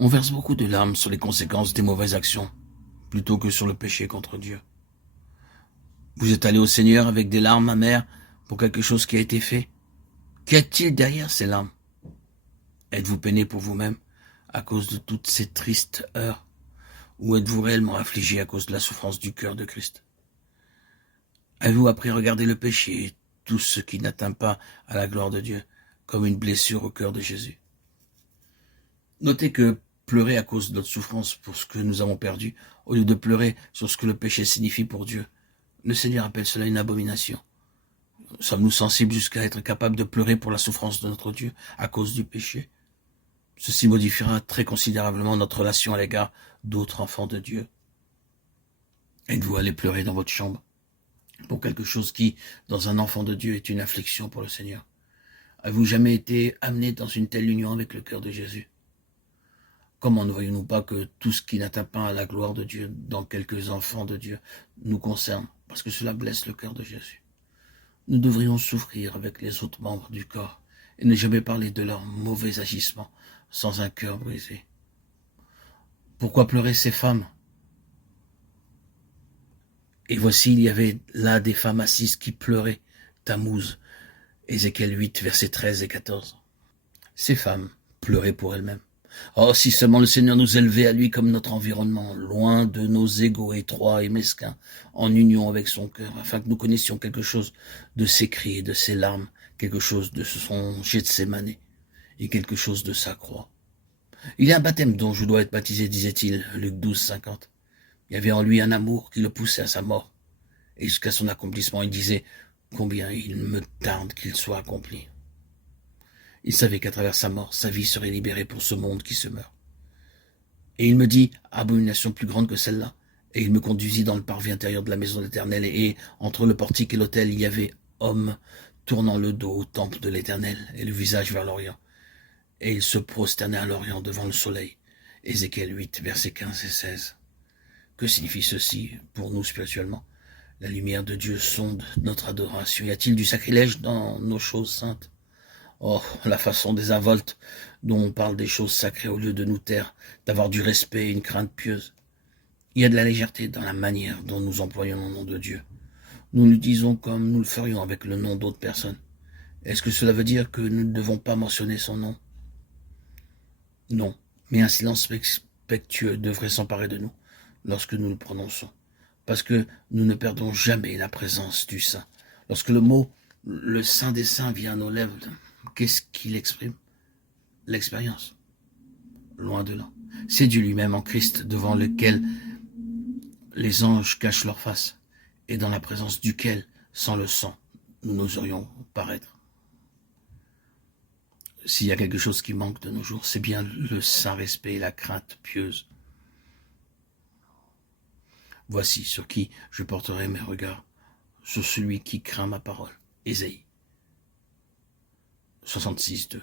On verse beaucoup de larmes sur les conséquences des mauvaises actions, plutôt que sur le péché contre Dieu. Vous êtes allé au Seigneur avec des larmes amères pour quelque chose qui a été fait. Qu'y a-t-il derrière ces larmes? Êtes-vous peiné pour vous-même à cause de toutes ces tristes heures? Ou êtes-vous réellement affligé à cause de la souffrance du cœur de Christ? Avez-vous appris à regarder le péché et tout ce qui n'atteint pas à la gloire de Dieu comme une blessure au cœur de Jésus? Notez que pleurer à cause de notre souffrance pour ce que nous avons perdu, au lieu de pleurer sur ce que le péché signifie pour Dieu, le Seigneur appelle cela une abomination. Sommes-nous sensibles jusqu'à être capables de pleurer pour la souffrance de notre Dieu à cause du péché? Ceci modifiera très considérablement notre relation à l'égard d'autres enfants de Dieu. Êtes-vous allé pleurer dans votre chambre pour quelque chose qui, dans un enfant de Dieu, est une affliction pour le Seigneur? Avez-vous jamais été amené dans une telle union avec le cœur de Jésus? Comment ne voyons-nous pas que tout ce qui n'atteint pas à la gloire de Dieu dans quelques enfants de Dieu nous concerne, parce que cela blesse le cœur de Jésus? Nous devrions souffrir avec les autres membres du corps et ne jamais parler de leurs mauvais agissements sans un cœur brisé. Pourquoi pleurer ces femmes? Et voici, il y avait là des femmes assises qui pleuraient. Tammuz, Ézéchiel 8, versets 13 et 14. Ces femmes pleuraient pour elles-mêmes. Oh, si seulement le Seigneur nous élevait à lui comme notre environnement, loin de nos égos étroits et mesquins, en union avec son cœur, afin que nous connaissions quelque chose de ses cris et de ses larmes, quelque chose de son Gethsémane et quelque chose de sa croix. Il y a un baptême dont je dois être baptisé, disait-il, Luc 12, 50. Il y avait en lui un amour qui le poussait à sa mort. Et jusqu'à son accomplissement, il disait « Combien il me tarde qu'il soit accompli ». Il savait qu'à travers sa mort, sa vie serait libérée pour ce monde qui se meurt. Et il me dit « Abomination plus grande que celle-là ». Et il me conduisit dans le parvis intérieur de la maison d'Éternel, et entre le portique et l'autel, il y avait homme tournant le dos au temple de l'Éternel et le visage vers l'Orient. Et il se prosternait à l'Orient devant le soleil. Ézéchiel 8, versets 15 et 16. Que signifie ceci pour nous spirituellement? La lumière de Dieu sonde notre adoration. Y a-t-il du sacrilège dans nos choses saintes? Oh, la façon désinvolte dont on parle des choses sacrées au lieu de nous taire, d'avoir du respect et une crainte pieuse. Il y a de la légèreté dans la manière dont nous employons le nom de Dieu. Nous le disons comme nous le ferions avec le nom d'autres personnes. Est-ce que cela veut dire que nous ne devons pas mentionner son nom? Non, mais un silence respectueux devrait s'emparer de nous lorsque nous le prononçons, parce que nous ne perdons jamais la présence du Saint. Lorsque le mot « le Saint des Saints » vient à nos lèvres, qu'est-ce qu'il exprime? L'expérience. Loin de là. C'est Dieu lui-même en Christ devant lequel les anges cachent leur face et dans la présence duquel, sans le sang, nous n'oserions paraître. S'il y a quelque chose qui manque de nos jours, c'est bien le saint respect et la crainte pieuse. Voici sur qui je porterai mes regards, sur celui qui craint ma parole. Ésaïe 66, 2.